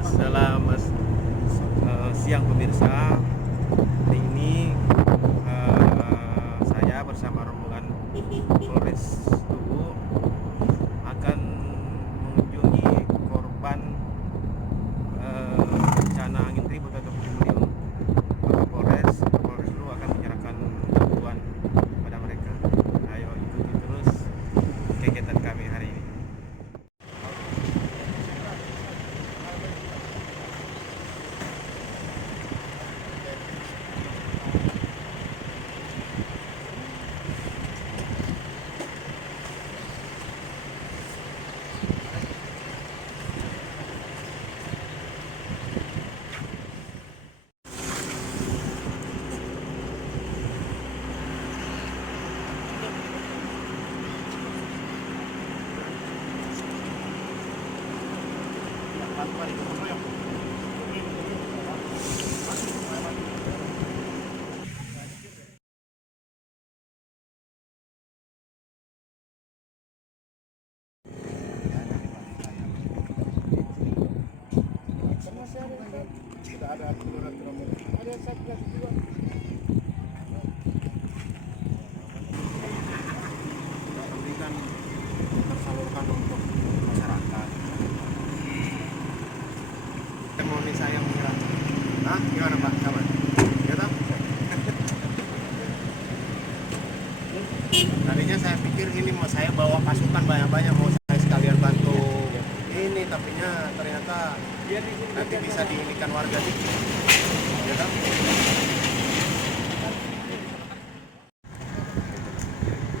Selamat siang pemirsa. Hari ini saya bersama rombongan Polres Tugu akan mengunjungi korban bencana angin ribut atau puting beliung. Maka Polres Tugu akan menyerahkan bantuan pada mereka. Ayo ikuti terus kegiatan kami hari ini. Nanti kan tersalurkan untuk masyarakat. Testimoni saya mengira. Hah? Gimana Pak? Kawan? Ya toh? Tadinya saya pikir ini mau saya bawa pasukan banyak-banyak, mau saya sekalian bantu ini, tapinya ternyata nanti bisa diinikan warga dikit. Ya toh?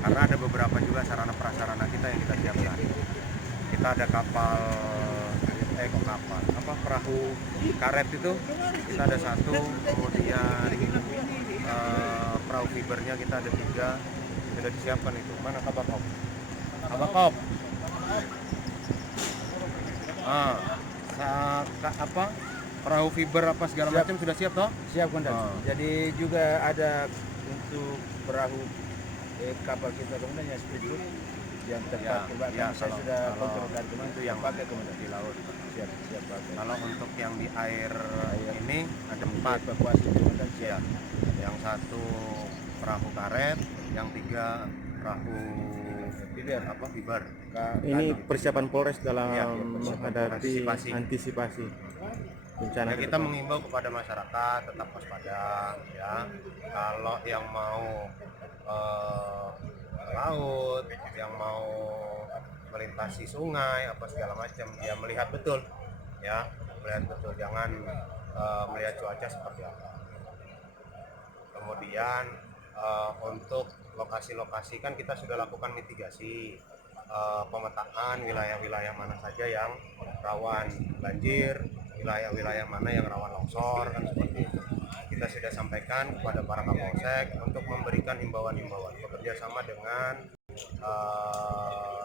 Karena ada beberapa juga sarana prasarana kita yang kita siapkan. Kita ada perahu karet itu kita ada satu, kemudian perahu fibernya kita ada 3, sudah disiapkan itu. Mana kabakop? Kabakop. Perahu fiber apa segala macam sudah siap toh? Siap komandan. Jadi juga ada untuk perahu kapal kita komandan yang speedboat yang terparkir saya sudah kontrol dan teman itu yang pakai komandan di laut. siap pakai. Kalau untuk yang di air ini ada 4 evakuasi komandan siap. Yang 1 perahu karet, yang 3 perahu fiber. Ini persiapan Polres dalam menghadapi antisipasi bencana. Ya, kita mengimbau kepada masyarakat tetap waspada ya. Kalau yang mau laut, yang mau melintasi sungai apa segala macam, ya melihat betul ya, jangan melihat cuaca seperti apa. Kemudian untuk lokasi-lokasi kan kita sudah lakukan mitigasi, pemetaan wilayah-wilayah mana saja yang rawan banjir, wilayah-wilayah mana yang rawan longsor, kan seperti itu. Kita sudah sampaikan kepada para kapolsek untuk memberikan himbauan-himbauan bekerja sama dengan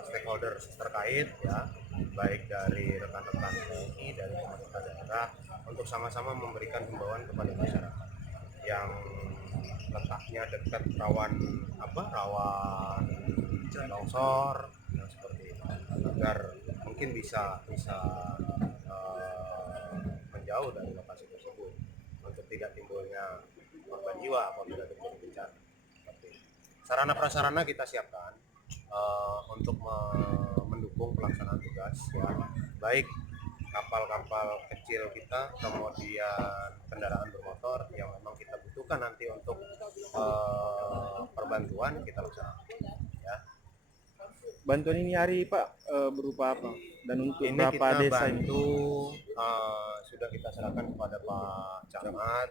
stakeholder terkait ya, baik dari rekan-rekan TNI, dari pemerintah daerah, untuk sama-sama memberikan himbauan kepada masyarakat yang letaknya dekat rawan longsor yang seperti itu, agar mungkin bisa menjauh dari lokasi tersebut untuk tidak timbulnya korban jiwa apabila terjadi bencana. Sarana prasarana kita siapkan untuk mendukung pelaksanaan tugas ya, baik kapal-kapal kecil kita, kemudian kendaraan bermotor yang memang kita butuhkan nanti untuk perbantuan kita laksanakan ya. Bantuan ini hari Pak berupa apa? Dan untuk ini berapa kita desa bantu sudah kita serahkan kepada Pak Camat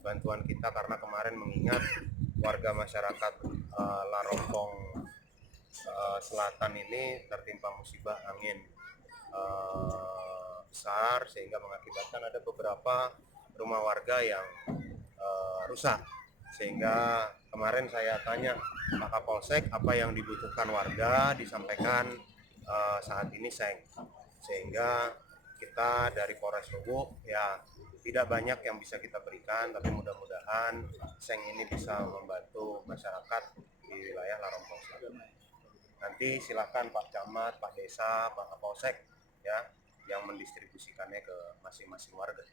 bantuan kita, karena kemarin mengingat warga masyarakat Larompong Selatan ini tertimpa musibah angin besar, sehingga mengakibatkan ada beberapa rumah warga yang rusak. Sehingga kemarin saya tanya Pak Kapolsek apa yang dibutuhkan warga, disampaikan saat ini seng. Sehingga kita dari Polres Luwu ya tidak banyak yang bisa kita berikan, tapi mudah-mudahan seng ini bisa membantu masyarakat di wilayah Larompong Selatan. Nanti silakan Pak Camat, Pak Desa, Pak Kapolsek ya, yang mendistribusikannya ke masing-masing warga.